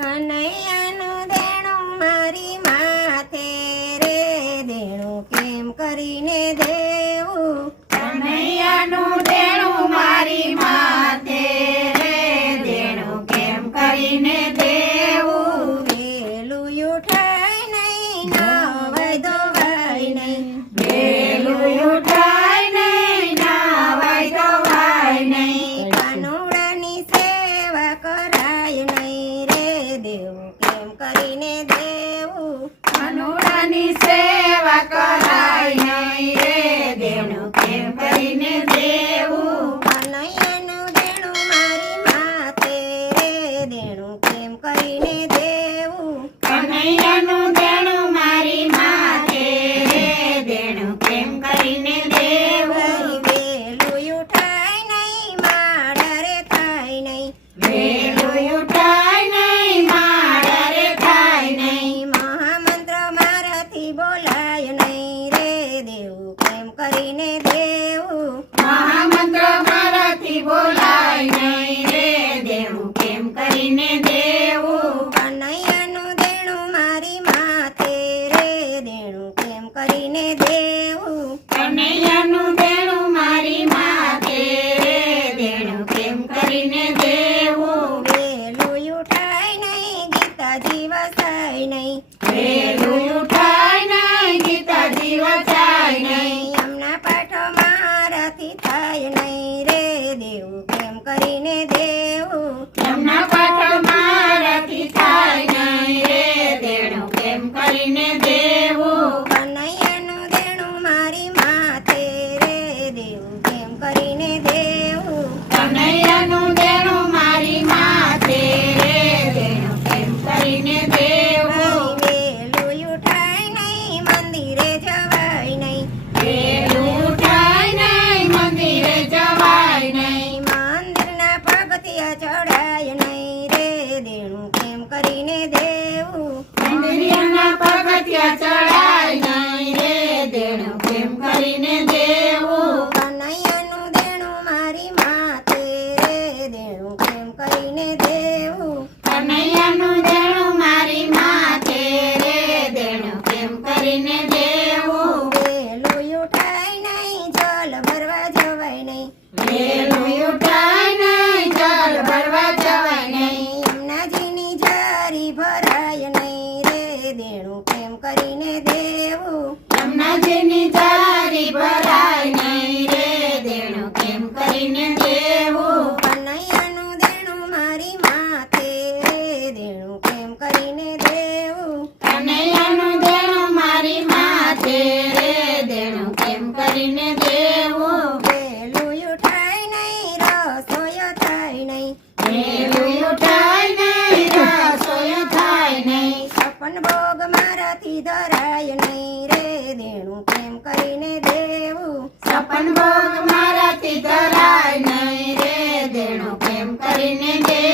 કનૈયાનું દેણું મારી માથે રે, દેણું કેમ કરીને દેવું? કનૈયાનું દેણું મારી માથે રે, દેણું કેમ કરીને દેવું? વેલું ઉઠાય નહીં, નવાય ધોવાય નહીં, વેલું ઉઠાય નહીં, નાવાય ધોવાય નહીં, કાનુડાની સેવા કરાય નહીં રે, દેવું કેમ કરીને દેવું? કાનુડાની સેવા કરાય નહીં રે, દેણું કેમ કરીને દેવું? કનૈયાનું દેણું મારી માથે રે, દેણું કેમ કરીને દેવું? કનૈયાનું દેણું મારી માથે રે, દેણું કેમ કરીને દેવું? વેલું ઉઠાય નહીં, માડરે ખાય નહીં, વેલું ઉઠાય નહીં, માડરે ખાય નહીં, મહામંત્ર મારાથી બોલાય નહીં રે, દેવું કેમ કરીને દેવું? મહામંત્ર મારાથી બોલાય નહીં રે, દેવું કેમ કરીને દેવું? કનૈયાનું દેણું મારી માથે રે, દેણું કેમ કરીને દેવું? કનૈયાનું દેણું મારી માથે રે, દેણું કેમ કરીને દેવું? વેલું ઉઠાય નહીં, ગીતાજી વસાય નહીં, વેલું ઉઠાય નહીં, ગીતાજી વચાય નહીં, એમના પાઠો મારાથી થાય નહીં રે, દેવું કેમ કરીને દેવું? એમના પાઠ મારાથી થાય નહીં રે, દેણું કેમ કરીને દેવું? કનૈયાનું દેણું મારી માથે રે, દેવું કેમ કરીને દેવું? કનૈયાનું દેણું મારી માથે રે, દેણું કેમ કરીને દેવું? વેલું ઉઠાય નહીં, મંદિરે જવાય નહીં, વેલું ઉઠાય નહીં, મંદિરે જવાય નહીં, મંદિરના પગથિયા ચડાય નહીં રે, દેણું કેમ કરીને દેવું? મંદિરના પગથિયા ચડાય નહીં રે, દેણું કેમ કરીને દેવું? કનૈયાનું દેણું મારી માથે રે, દેણું કેમ કરીને દેવું? કનૈયાનું દેણું મારી માથે રે, દેણું કેમ કરીને દેવું? વેલું ઉઠાય નહીં, જલ ભરવા જવાય નહીં, વેલું ઉઠાય નહીં, જળ ભરવા જવાય નહીં, યમુનાજીની જારી ભરાય નહીં રે, દેણું કેમ કરીને દેવું? યમુનાજીની જારી ભરાય નહીં રે, દેણું કેમ કરીને દેવું? કનૈયાનું દેણું મારી માથે રે, દેણું કેમ કરીને દેવું? કનૈયાનું દેણું મારી માથે રે, દેણું કેમ કરીને દેવું? વેલું ઉઠાય નહીં, રસોઈ થાય નહીં, વેલું ઉઠાય નહીં, રસોઈ થાય નહીં, છપ્પન ભોગ મારાથી ધરાય નહીં રે, દેણું કેમ કરીને દેવું? છપ્પન ભોગ મારાથી ધરાય નહીં રે, દેણું કેમ કરીને દેવું?